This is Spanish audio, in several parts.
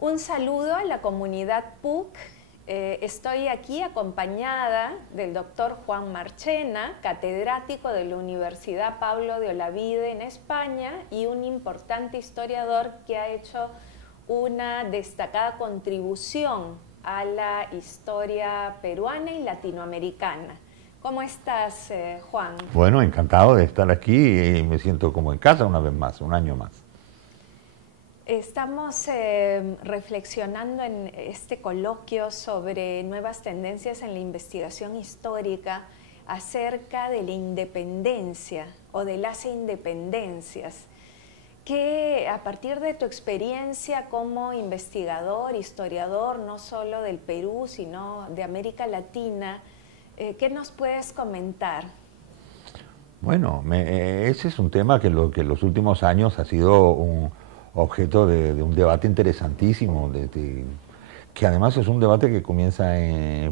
Un saludo a la comunidad PUC. Estoy aquí acompañada del doctor Juan Marchena, catedrático de la Universidad Pablo de Olavide en España y un importante historiador que ha hecho una destacada contribución a la historia peruana y latinoamericana. ¿Cómo estás, Juan? Bueno, encantado de estar aquí y me siento como en casa una vez más, un año más. Estamos reflexionando en este coloquio sobre nuevas tendencias en la investigación histórica acerca de la independencia o de las independencias. Que a partir de tu experiencia como investigador, historiador, no solo del Perú, sino de América Latina, ¿qué nos puedes comentar? Bueno, ese es un tema que en los últimos años ha sido un objeto de un debate interesantísimo, que además es un debate que comienza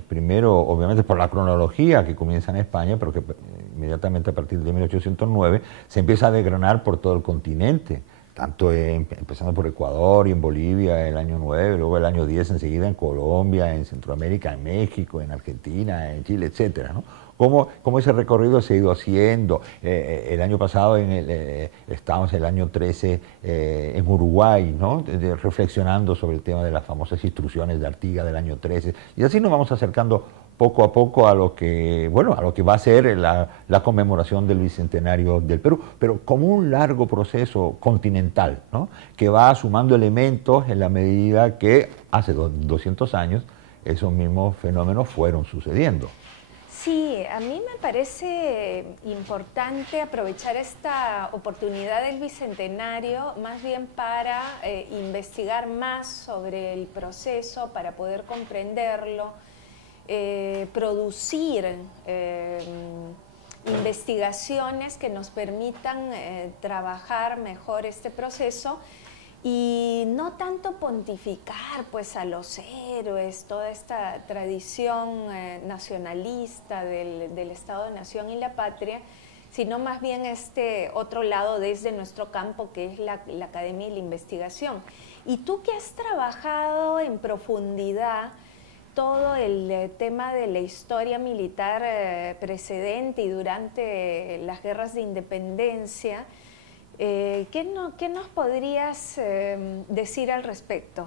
primero, obviamente por la cronología que comienza en España, pero que inmediatamente a partir de 1809 se empieza a desgranar por todo el continente, tanto empezando por Ecuador y en Bolivia el año 9, luego el año 10 enseguida en Colombia, en Centroamérica, en México, en Argentina, en Chile, etcétera, ¿no? Cómo ese recorrido se ha ido haciendo. El año pasado estábamos el año 13 en Uruguay, ¿no? Reflexionando sobre el tema de las famosas instrucciones de Artigas del año 13. Y así nos vamos acercando poco a poco a lo que, bueno, a lo que va a ser la conmemoración del Bicentenario del Perú, pero como un largo proceso continental, ¿no? Que va sumando elementos en la medida que hace 200 años esos mismos fenómenos fueron sucediendo. Sí, a mí me parece importante aprovechar esta oportunidad del Bicentenario más bien para investigar más sobre el proceso, para poder comprenderlo, producir investigaciones que nos permitan trabajar mejor este proceso y no tanto pontificar pues a los héroes, toda esta tradición nacionalista del Estado-Nación y la patria, sino más bien este otro lado desde nuestro campo que es la academia y la investigación. Y tú que has trabajado en profundidad todo el tema de la historia militar precedente y durante las guerras de independencia, ¿qué nos podrías decir al respecto?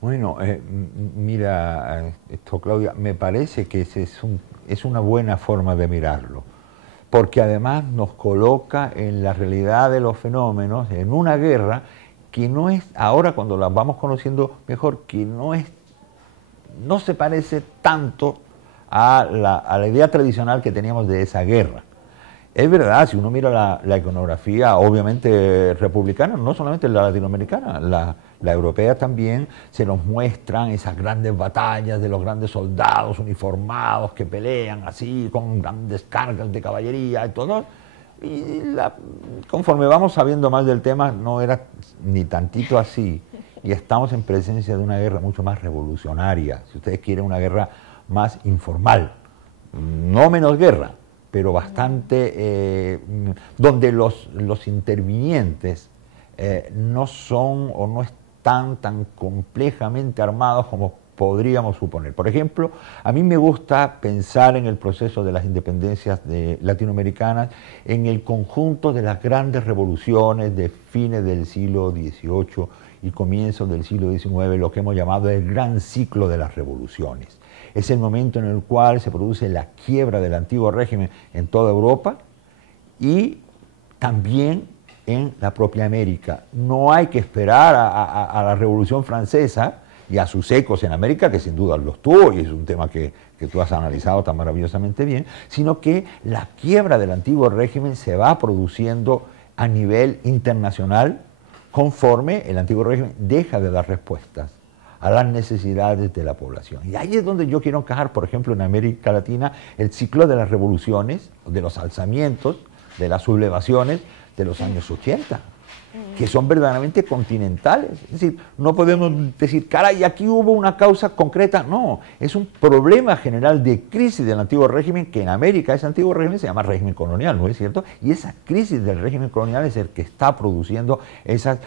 Bueno, mira, Claudia, me parece que es una buena forma de mirarlo, porque además nos coloca en la realidad de los fenómenos, en una guerra que no es, ahora cuando la vamos conociendo mejor, que no se parece tanto a la idea tradicional que teníamos de esa guerra. Es verdad, si uno mira la iconografía, obviamente republicana, no solamente la latinoamericana, la europea también, se nos muestran esas grandes batallas de los grandes soldados uniformados que pelean así, con grandes cargas de caballería y todo. Y conforme vamos sabiendo más del tema, no era ni tantito así. Y estamos en presencia de una guerra mucho más revolucionaria, si ustedes quieren, una guerra más informal, no menos guerra, pero bastante, donde los intervinientes no son o no están tan complejamente armados como podríamos suponer. Por ejemplo, a mí me gusta pensar en el proceso de las independencias latinoamericanas en el conjunto de las grandes revoluciones de fines del siglo XVIII y comienzos del siglo XIX, lo que hemos llamado el gran ciclo de las revoluciones. Es el momento en el cual se produce la quiebra del antiguo régimen en toda Europa y también en la propia América. No hay que esperar a la Revolución Francesa y a sus ecos en América, que sin duda los tuvo, y es un tema que tú has analizado tan maravillosamente bien, sino que la quiebra del antiguo régimen se va produciendo a nivel internacional conforme el antiguo régimen deja de dar respuestas a las necesidades de la población. Y ahí es donde yo quiero encajar, por ejemplo, en América Latina, el ciclo de las revoluciones, de los alzamientos, de las sublevaciones de los años 80. que son verdaderamente continentales. Es decir, no podemos decir, caray, aquí hubo una causa concreta. No, es un problema general de crisis del antiguo régimen, que en América ese antiguo régimen se llama régimen colonial, ¿no es cierto? Y esa crisis del régimen colonial es el que está produciendo esas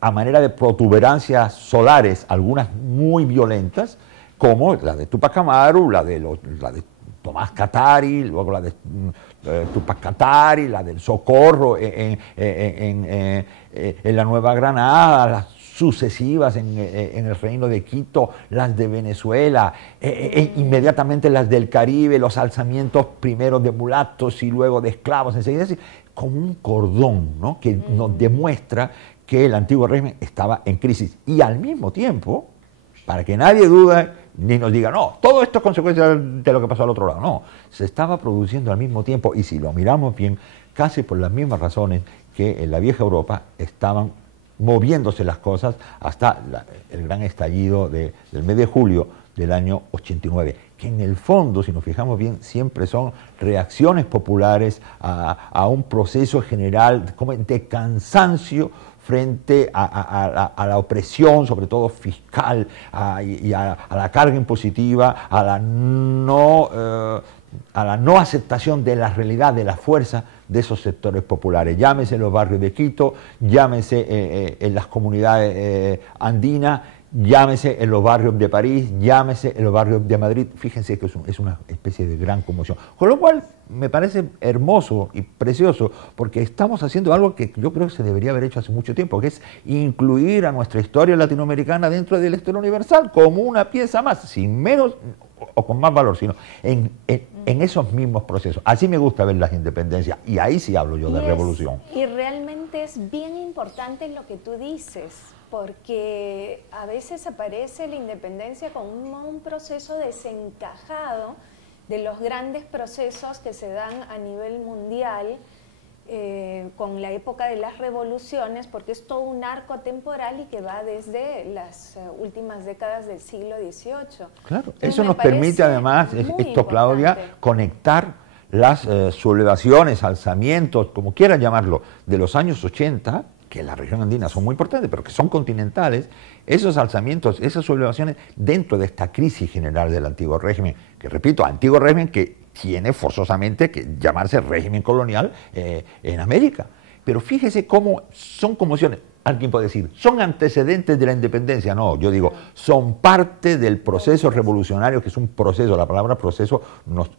a manera de protuberancias solares, algunas muy violentas, como la de Tupac Amaru, la de Tomás Katari, luego la de Tupac Katari, la del Socorro en la Nueva Granada, las sucesivas en el Reino de Quito, las de Venezuela, inmediatamente las del Caribe, los alzamientos primero de mulatos y luego de esclavos, enseguida, es decir, como un cordón, ¿no?, que nos demuestra que el antiguo régimen estaba en crisis. Y al mismo tiempo, para que nadie dude ni nos diga, no, todo esto es consecuencia de lo que pasó al otro lado. No, se estaba produciendo al mismo tiempo, y si lo miramos bien, casi por las mismas razones que en la vieja Europa estaban moviéndose las cosas hasta el gran estallido del mes de julio del año 89, que en el fondo, si nos fijamos bien, siempre son reacciones populares a un proceso general como de cansancio frente a la opresión, sobre todo fiscal, y a la carga impositiva, a la no aceptación de la realidad, de la fuerza de esos sectores populares. Llámese en los barrios de Quito, llámese en las comunidades andinas, llámese en los barrios de París, llámese en los barrios de Madrid. Fíjense que es una especie de gran conmoción. Con lo cual me parece hermoso y precioso, porque estamos haciendo algo que yo creo que se debería haber hecho hace mucho tiempo, que es incluir a nuestra historia latinoamericana dentro de la historia universal como una pieza más, sin menos o con más valor, sino en esos mismos procesos. Así me gusta ver las independencias, y ahí sí hablo yo de revolución. Y realmente es bien importante lo que tú dices, porque a veces aparece la independencia como un proceso desencajado de los grandes procesos que se dan a nivel mundial con la época de las revoluciones, porque es todo un arco temporal y que va desde las últimas décadas del siglo XVIII. Claro, eso nos permite además, esto, Claudia, conectar las sublevaciones, alzamientos, como quieran llamarlo, de los años 80, que en la región andina son muy importantes, pero que son continentales, esos alzamientos, esas sublevaciones dentro de esta crisis general del antiguo régimen, que repito, antiguo régimen que tiene forzosamente que llamarse régimen colonial en América. Pero fíjese cómo son conmociones. Alguien puede decir, ¿son antecedentes de la independencia? No, yo digo, son parte del proceso revolucionario, que es un proceso. La palabra proceso nos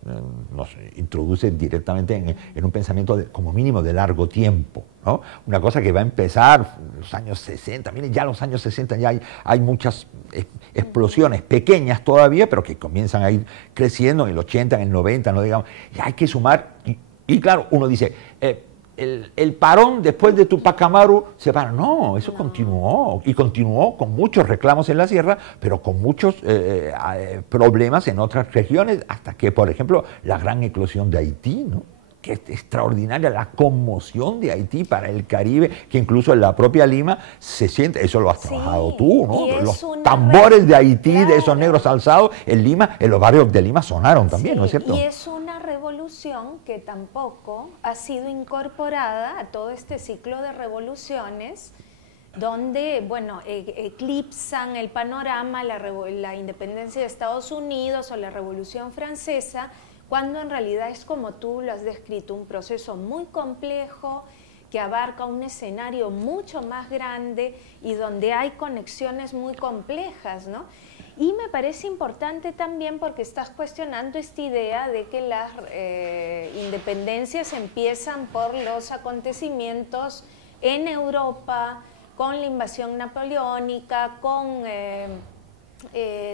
introduce directamente en un pensamiento como mínimo de largo tiempo, ¿no? Una cosa que va a empezar en los años 60. Miren, ya en los años 60 ya hay muchas explosiones pequeñas todavía, pero que comienzan a ir creciendo en el 80, en el 90, no digamos. Y hay que sumar, y claro, uno dice, el parón después de Tupac Amaru se para. No, eso continuó, y continuó con muchos reclamos en la sierra, pero con muchos problemas en otras regiones, hasta que, por ejemplo, la gran eclosión de Haití, ¿no?, que es extraordinaria, la conmoción de Haití para el Caribe, que incluso en la propia Lima se siente, eso lo has trabajado tú, ¿no? Los tambores de Haití, claro, de esos negros alzados, en Lima, en los barrios de Lima sonaron también, ¿no es cierto? Y es una revolución que tampoco ha sido incorporada a todo este ciclo de revoluciones, donde, bueno, eclipsan el panorama la independencia de Estados Unidos o la Revolución Francesa, cuando en realidad es, como tú lo has descrito, un proceso muy complejo que abarca un escenario mucho más grande y donde hay conexiones muy complejas, ¿no? Y me parece importante también porque estás cuestionando esta idea de que las independencias empiezan por los acontecimientos en Europa, con la invasión napoleónica, con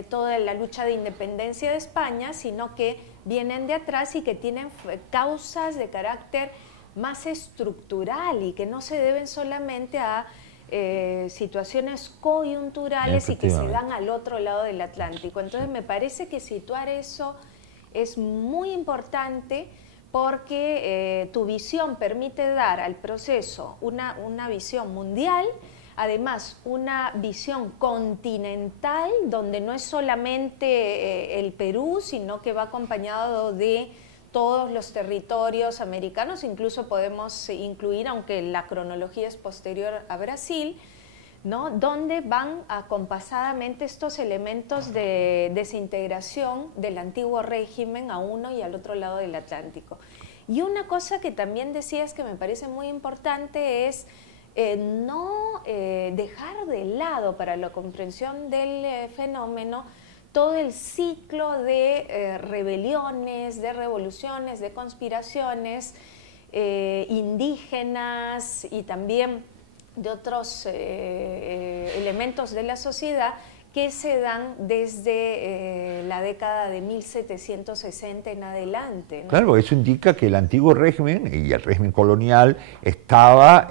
toda la lucha de independencia de España, sino que vienen de atrás y que tienen causas de carácter más estructural y que no se deben solamente a situaciones coyunturales y que se dan al otro lado del Atlántico. Entonces me parece que situar eso es muy importante, porque tu visión permite dar al proceso una visión mundial, además una visión continental, donde no es solamente el Perú, sino que va acompañado de todos los territorios americanos, incluso podemos incluir, aunque la cronología es posterior a Brasil, ¿no? Donde van acompasadamente estos elementos de desintegración del antiguo régimen a uno y al otro lado del Atlántico. Y una cosa que también decías que me parece muy importante es no dejar de lado para la comprensión del fenómeno todo el ciclo de rebeliones, de revoluciones, de conspiraciones indígenas y también de otros elementos de la sociedad que se dan desde la década de 1760 en adelante, ¿no? Claro, eso indica que el antiguo régimen y el régimen colonial estaba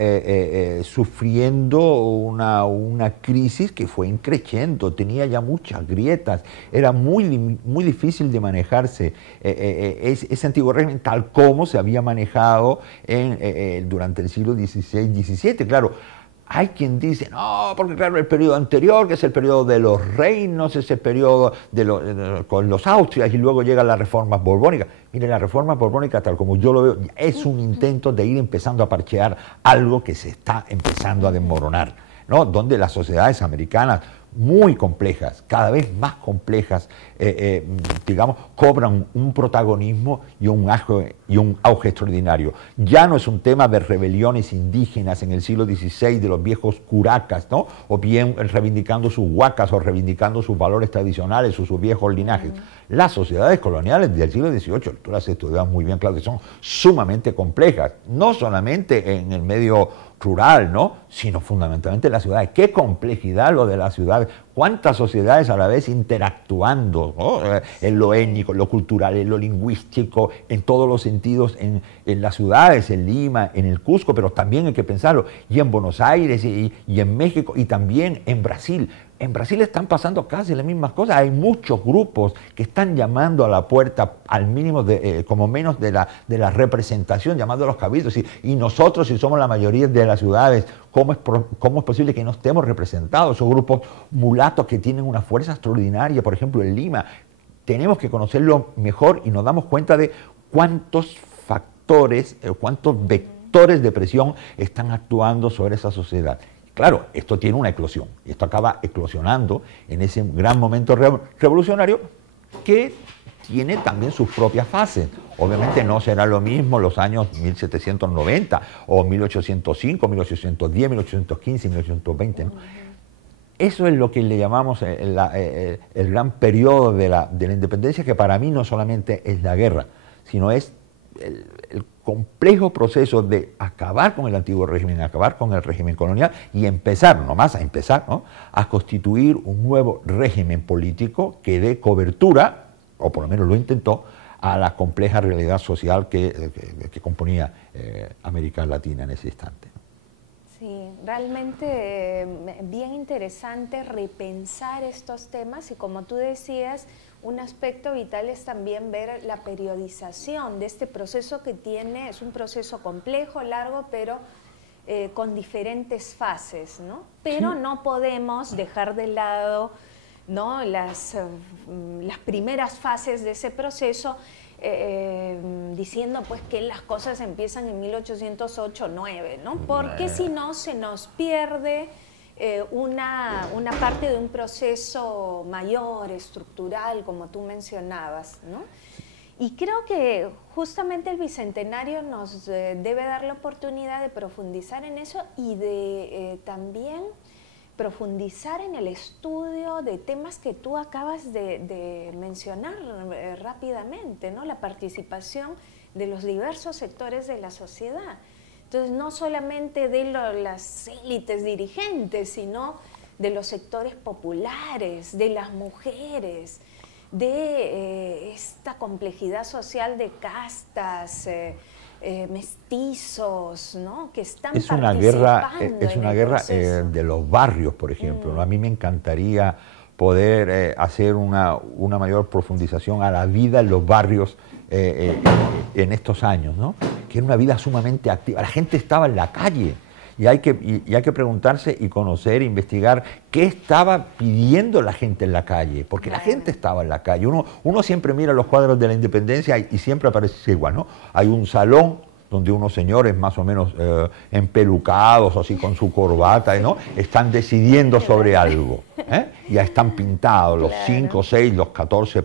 sufriendo una crisis que fue increciendo, tenía ya muchas grietas, era muy difícil de manejarse ese antiguo régimen tal como se había manejado durante el siglo XVI-XVII, claro. Hay quien dice, no, porque claro, el periodo anterior, que es el periodo de los reinos, es el periodo con los Austrias, y luego llegan las reformas borbónicas. Mire, la reforma borbónica, tal como yo lo veo, es un intento de ir empezando a parchear algo que se está empezando a desmoronar, ¿no? Donde las sociedades americanas, muy complejas, cada vez más complejas, digamos, cobran un protagonismo y un auge extraordinario. Ya no es un tema de rebeliones indígenas en el siglo XVI, de los viejos curacas, ¿no? O bien reivindicando sus huacas o reivindicando sus valores tradicionales o sus viejos linajes. Las sociedades coloniales del siglo XVIII, tú las estudias muy bien, claro, que son sumamente complejas, no solamente en el medio rural, ¿no? Sino fundamentalmente en las ciudades. ¡Qué complejidad lo de las ciudades! ¿Cuántas sociedades a la vez interactuando, ¿no? En lo étnico, en lo cultural, en lo lingüístico, en todos los sentidos, en las ciudades, en Lima, en el Cusco, pero también hay que pensarlo, y en Buenos Aires, y en México, y también en Brasil. En Brasil están pasando casi las mismas cosas. Hay muchos grupos que están llamando a la puerta, al mínimo, como menos de la representación, llamando a los cabildos. Y nosotros, si somos la mayoría de las ciudades, ¿cómo es posible que no estemos representados? Esos grupos mulatos que tienen una fuerza extraordinaria, por ejemplo, en Lima. Tenemos que conocerlo mejor y nos damos cuenta de cuántos factores, cuántos vectores de presión están actuando sobre esa sociedad. Claro, esto tiene una eclosión, y esto acaba eclosionando en ese gran momento revolucionario que tiene también sus propias fases. Obviamente no será lo mismo los años 1790 o 1805, 1810, 1815, 1820, ¿no? Eso es lo que le llamamos el gran periodo de la independencia, que para mí no solamente es la guerra, sino es el complejo proceso de acabar con el antiguo régimen, acabar con el régimen colonial y empezar, nomás a empezar, ¿no?, a constituir un nuevo régimen político que dé cobertura, o por lo menos lo intentó, a la compleja realidad social que componía América Latina en ese instante. Sí, realmente bien interesante repensar estos temas y, como tú decías, un aspecto vital es también ver la periodización de este proceso que tiene, es un proceso complejo, largo, pero con diferentes fases, ¿no? Pero sí, no podemos dejar de lado, ¿no?, las primeras fases de ese proceso, diciendo pues que las cosas empiezan en 1808-9, ¿no? Porque si no se nos pierde una parte de un proceso mayor, estructural, como tú mencionabas, ¿no? Y creo que justamente el Bicentenario nos debe dar la oportunidad de profundizar en eso y de también profundizar en el estudio de temas que tú acabas de mencionar rápidamente, ¿no? La participación de los diversos sectores de la sociedad. Entonces, no solamente de las élites dirigentes, sino de los sectores populares, de las mujeres, de esta complejidad social de castas, mestizos, ¿no?, que están participando. Es una guerra de los barrios, por ejemplo, ¿no? A mí me encantaría poder hacer una mayor profundización a la vida en los barrios en estos años, ¿no?, que era una vida sumamente activa. La gente estaba en la calle, y hay que preguntarse y conocer, investigar qué estaba pidiendo la gente en la calle, porque la gente estaba en la calle. Uno siempre mira los cuadros de la independencia y siempre aparece igual, ¿no? Hay un salón donde unos señores más o menos empelucados, así con su corbata, ¿no? Están decidiendo sobre algo. Ya están pintados, los 5, 6, los 14,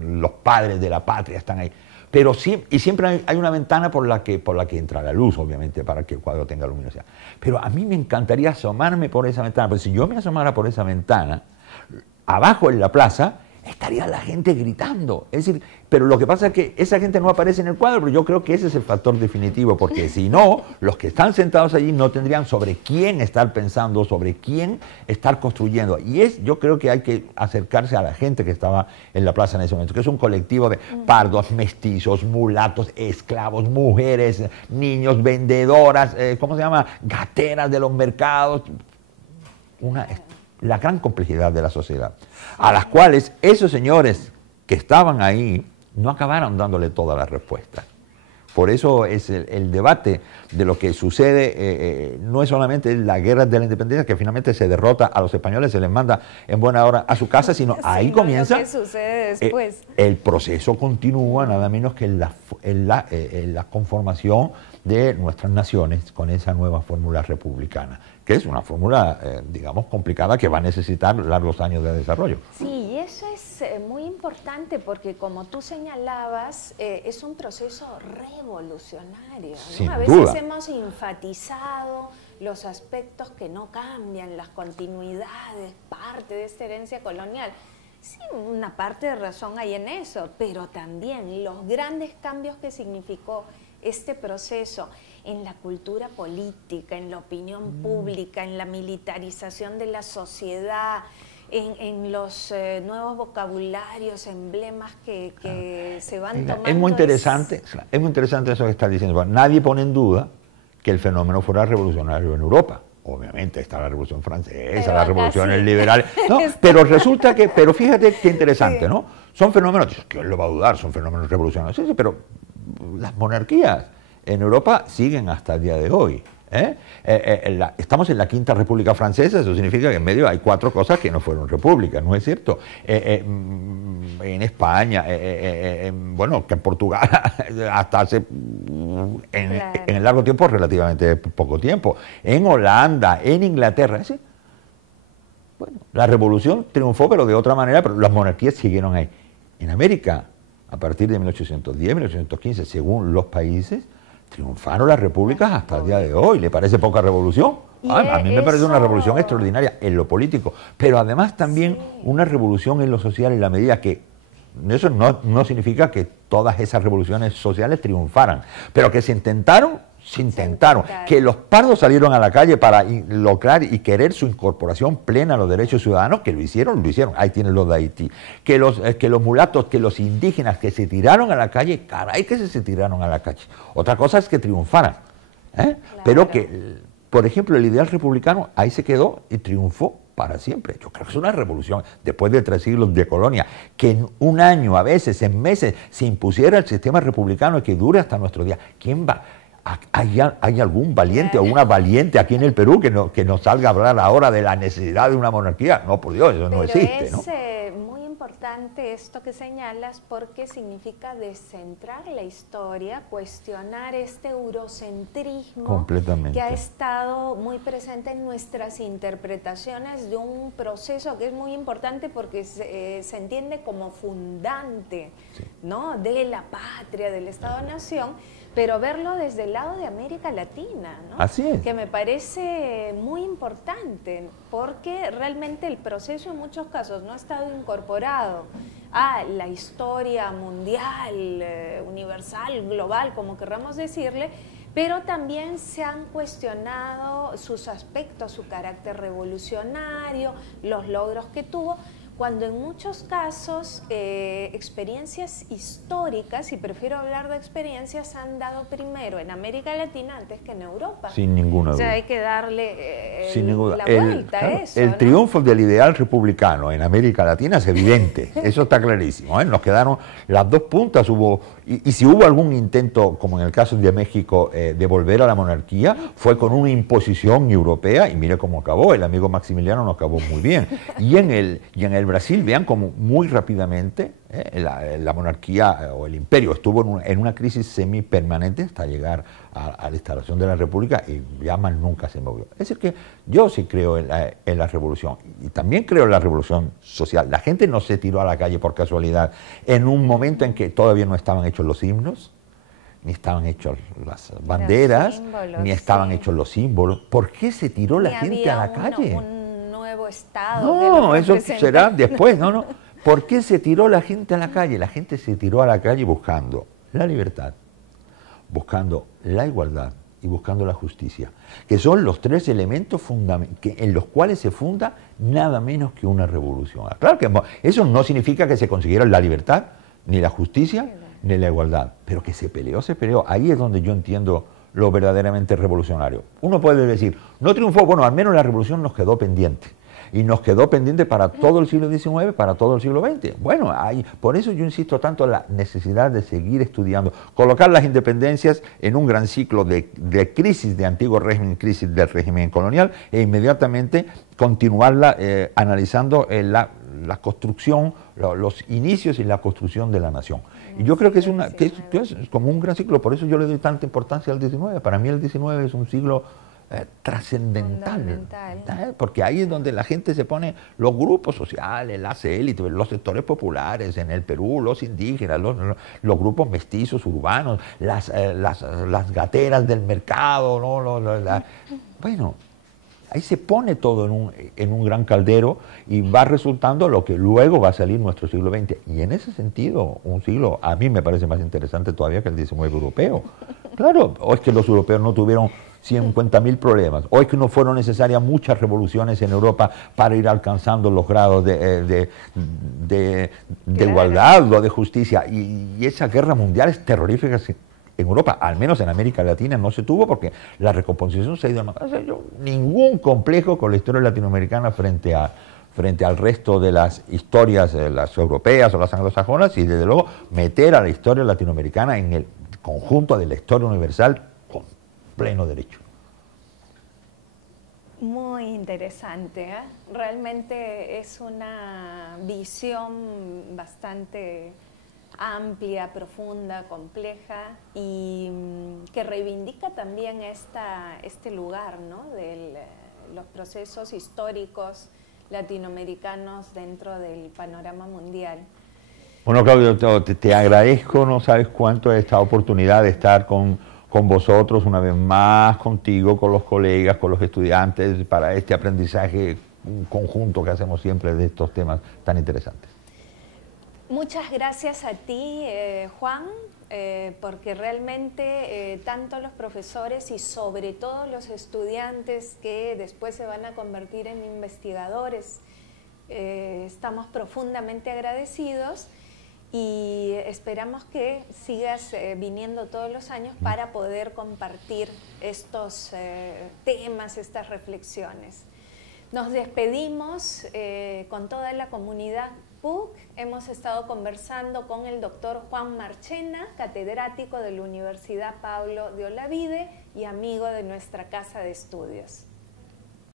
los padres de la patria están ahí. Pero siempre hay una ventana por la que entra la luz, obviamente, para que el cuadro tenga luminosidad. Pero a mí me encantaría asomarme por esa ventana, porque si yo me asomara por esa ventana, abajo en la plaza, estaría la gente gritando. Es decir, pero lo que pasa es que esa gente no aparece en el cuadro, pero yo creo que ese es el factor definitivo, porque si no, los que están sentados allí no tendrían sobre quién estar pensando, sobre quién estar construyendo. Y yo creo que hay que acercarse a la gente que estaba en la plaza en ese momento, que es un colectivo de pardos, mestizos, mulatos, esclavos, mujeres, niños, vendedoras, ¿cómo se llama? Gateras de los mercados. La gran complejidad de la sociedad, a las cuales esos señores que estaban ahí no acabaron dándole todas las respuestas. Por eso es el debate de lo que sucede, no es solamente la guerra de la independencia, que finalmente se derrota a los españoles, se les manda en buena hora a su casa, sino ahí comienza, lo que sucede después. El proceso continúa nada menos que en la conformación de nuestras naciones con esa nueva fórmula republicana, que es una fórmula, digamos, complicada, que va a necesitar largos años de desarrollo. Sí, y eso es muy importante porque, como tú señalabas, es un proceso revolucionario, ¿no? Sin A veces duda. hemos enfatizado los aspectos que no cambian, las continuidades, parte de esta herencia colonial. Sí, una parte de razón hay en eso, pero también los grandes cambios que significó este proceso en la cultura política, en la opinión pública, en la militarización de la sociedad, en los nuevos vocabularios, emblemas que se van tomando. Es muy interesante eso que estás diciendo. Nadie pone en duda que el fenómeno fuera revolucionario en Europa. Obviamente está la Revolución Francesa, las revoluciones liberales, ¿no? Pero resulta que, pero fíjate qué interesante, ¿no? Son fenómenos, ¿quién lo va a dudar? Son fenómenos revolucionarios, sí, pero las monarquías en Europa siguen hasta el día de hoy. Estamos en la Quinta República Francesa, eso significa que en medio hay 4 cosas que no fueron repúblicas, ¿no es cierto? En España, bueno, que en Portugal hasta hace en el largo tiempo, relativamente poco tiempo, en Holanda, en Inglaterra, ¿sí? Bueno, la revolución triunfó, pero de otra manera, pero las monarquías siguieron ahí. En América, a partir de 1810, 1815, según los países, triunfaron las repúblicas hasta el día de hoy. ¿Le parece poca revolución? A mí me parece una revolución extraordinaria en lo político, pero además también una revolución en lo social, en la medida que eso no significa que todas esas revoluciones sociales triunfaran, pero que se intentaron. Que los pardos salieron a la calle para lograr y querer su incorporación plena a los derechos ciudadanos, que lo hicieron, ahí tienen los de Haití, que los mulatos, que los indígenas que se tiraron a la calle, caray que se tiraron a la calle. Otra cosa es que triunfaran, claro. Pero que, por ejemplo, el ideal republicano ahí se quedó y triunfó para siempre. Yo creo que es una revolución, después de 3 siglos de colonia, que en un año, a veces en meses, se impusiera el sistema republicano y que dure hasta nuestro día. ¿Quién va? ¿Hay algún valiente o una valiente aquí en el Perú que nos salga a hablar ahora de la necesidad de una monarquía? No, por Dios, eso no existe, ¿no? Es muy importante esto que señalas porque significa descentrar la historia, cuestionar este eurocentrismo que ha estado muy presente en nuestras interpretaciones de un proceso que es muy importante porque se entiende como fundante, ¿no?, de la patria, del Estado-Nación, pero verlo desde el lado de América Latina, ¿no? Así es. Que me parece muy importante, porque realmente el proceso en muchos casos no ha estado incorporado a la historia mundial, universal, global, como querramos decirle, pero también se han cuestionado sus aspectos, su carácter revolucionario, los logros que tuvo, cuando en muchos casos experiencias históricas, y prefiero hablar de experiencias, han dado primero en América Latina antes que en Europa. Sin ninguna duda. O sea, hay que darle la vuelta a eso. El triunfo del ideal republicano en América Latina es evidente, eso está clarísimo, ¿eh? Nos quedaron las 2 puntas, hubo Y si hubo algún intento, como en el caso de México, de volver a la monarquía, fue con una imposición europea, y mire cómo acabó, el amigo Maximiliano no acabó muy bien. Y en el Brasil, vean cómo muy rápidamente la monarquía o el imperio estuvo en una crisis semipermanente hasta llegar a la instalación de la República, y ya más nunca se movió. Es decir que yo sí creo en la revolución, y también creo en la revolución social. La gente no se tiró a la calle por casualidad en un momento en que todavía no estaban hechos los himnos, ni estaban hechos las banderas, símbolos, ni estaban sí. hechos los símbolos. ¿Por qué se tiró la Ni gente a la había calle? un nuevo Estado que No, lo eso represente. será después, no. ¿Por qué se tiró la gente a la calle? La gente se tiró a la calle buscando la libertad, buscando la igualdad y buscando la justicia, que son los tres elementos en los cuales se funda nada menos que una revolución. Claro que eso no significa que se consiguiera la libertad, ni la justicia, ni la igualdad, pero que se peleó. Ahí es donde yo entiendo lo verdaderamente revolucionario. Uno puede decir, no triunfó, bueno, al menos la revolución nos quedó pendiente. Y nos quedó pendiente para todo el siglo XIX, para todo el siglo XX. Bueno, por eso yo insisto tanto en la necesidad de seguir estudiando, colocar las independencias en un gran ciclo de crisis de antiguo régimen, crisis del régimen colonial, e inmediatamente continuarla analizando la construcción, los inicios y la construcción de la nación. Y yo creo que es como un gran ciclo, por eso yo le doy tanta importancia al XIX. Para mí el XIX es un siglo trascendental, porque ahí es donde la gente se pone, los grupos sociales, las élites, los sectores populares en el Perú, los indígenas, los grupos mestizos urbanos, las gateras del mercado, bueno, ahí se pone todo en un gran caldero y va resultando lo que luego va a salir nuestro siglo XX. Y en ese sentido, un siglo a mí me parece más interesante todavía que el XIX europeo. Claro, o es que los europeos no tuvieron 50.000 problemas, o es que no fueron necesarias muchas revoluciones en Europa para ir alcanzando los grados de igualdad o de justicia. Y esas guerras mundiales terroríficas en Europa, al menos en América Latina, no se tuvo porque la recomposición se ha ido a ningún complejo con la historia latinoamericana frente al resto de las historias, las europeas o las anglosajonas, y desde luego meter a la historia latinoamericana en el conjunto de la historia universal con pleno derecho. Muy interesante, ¿eh? Realmente es una visión bastante amplia, profunda, compleja, y que reivindica también este lugar, ¿no?, de los procesos históricos latinoamericanos dentro del panorama mundial. Bueno, Claudio, te agradezco, no sabes cuánto, esta oportunidad de estar con vosotros una vez más, contigo, con los colegas, con los estudiantes, para este aprendizaje conjunto que hacemos siempre de estos temas tan interesantes. Muchas gracias a ti, Juan, porque realmente tanto los profesores y sobre todo los estudiantes que después se van a convertir en investigadores, estamos profundamente agradecidos y esperamos que sigas viniendo todos los años para poder compartir estos temas, estas reflexiones. Nos despedimos con toda la comunidad PUC. Hemos estado conversando con el doctor Juan Marchena, catedrático de la Universidad Pablo de Olavide y amigo de nuestra casa de estudios.